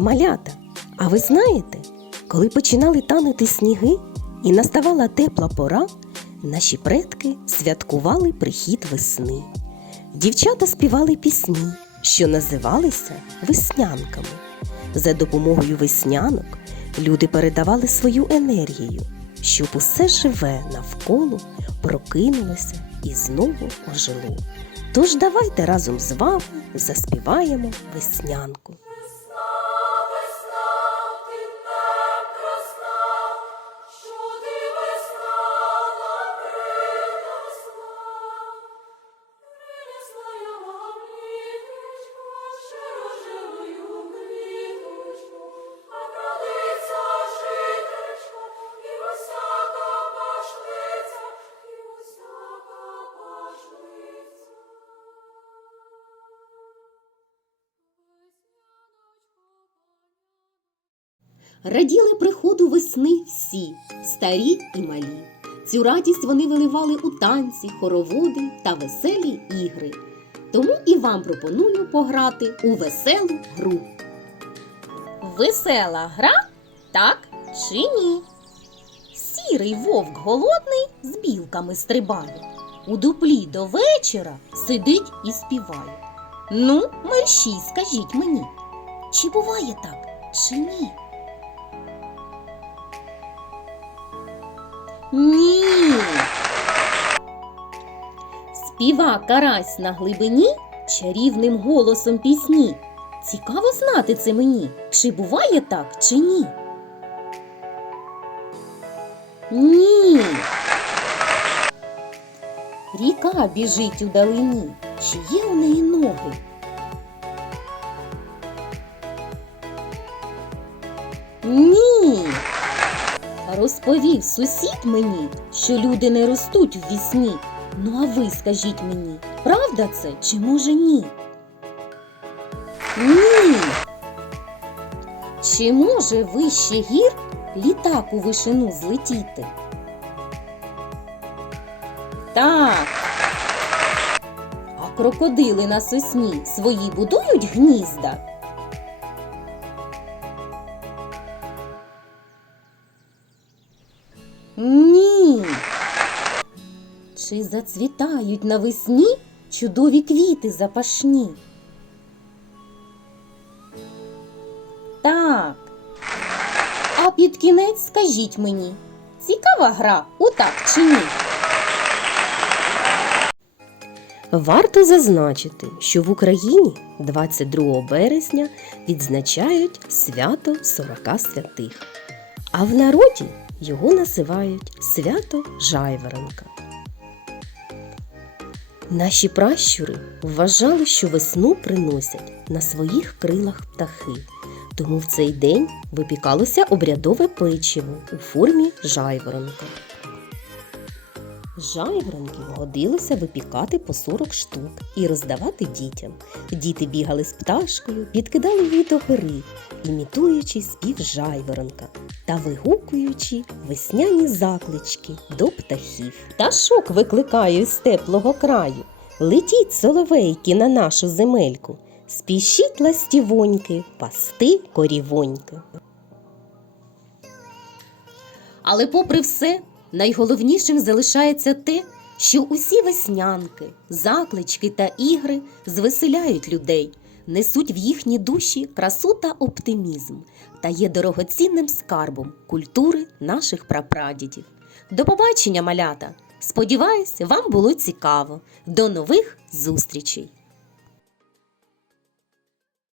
Малята, а ви знаєте, коли починали танути сніги і наставала тепла пора, наші предки святкували прихід весни. Дівчата співали пісні, що називалися веснянками. За допомогою веснянок люди передавали свою енергію, щоб усе живе навколо прокинулося і знову ожило. Тож давайте разом з вами заспіваємо веснянку. Раділи приходу весни всі, старі і малі. Цю радість вони виливали у танці, хороводи та веселі ігри. Тому і вам пропоную пограти у веселу гру. Весела гра, так чи ні? Сірий вовк голодний з білками стрибає. У дуплі до вечора сидить і співає. Ну, мерщій, скажіть мені, чи буває так, чи ні? Ні. Співа карась на глибині чарівним голосом пісні. Цікаво знати це мені, чи буває так, чи ні. Ні. Ріка біжить у далині. Чи є у неї ноги? Ні. Розповів сусід мені, що люди не ростуть в вісні. Ну а ви скажіть мені, правда це чи може ні? Ні. Чи може вище гір літак у вишину злетіти? Так. А крокодили на сосні свої будують гнізда? Ні. Чи зацвітають навесні чудові квіти запашні? Так. А під кінець скажіть мені, цікава гра у так чи ні? Варто зазначити, що в Україні 22 березня відзначають свято 40 святих, а в народі його називають свято Жайворонка. Наші пращури вважали, що весну приносять на своїх крилах птахи, тому в цей день випікалося обрядове печиво у формі жайворонка. Жайворонків годилося випікати по 40 штук і роздавати дітям. Діти бігали з пташкою, підкидали її до гори, імітуючи спів жайворонка та вигукуючи весняні заклички до птахів. Пташок викликаю з теплого краю. Летіть, соловейки, на нашу земельку. Спішіть ластівоньки, пасти корівоньки. Але попри все, найголовнішим залишається те, що усі веснянки, заклички та ігри звеселяють людей, несуть в їхні душі красу та оптимізм та є дорогоцінним скарбом культури наших прапрадідів. До побачення, малята! Сподіваюсь, вам було цікаво. До нових зустрічей!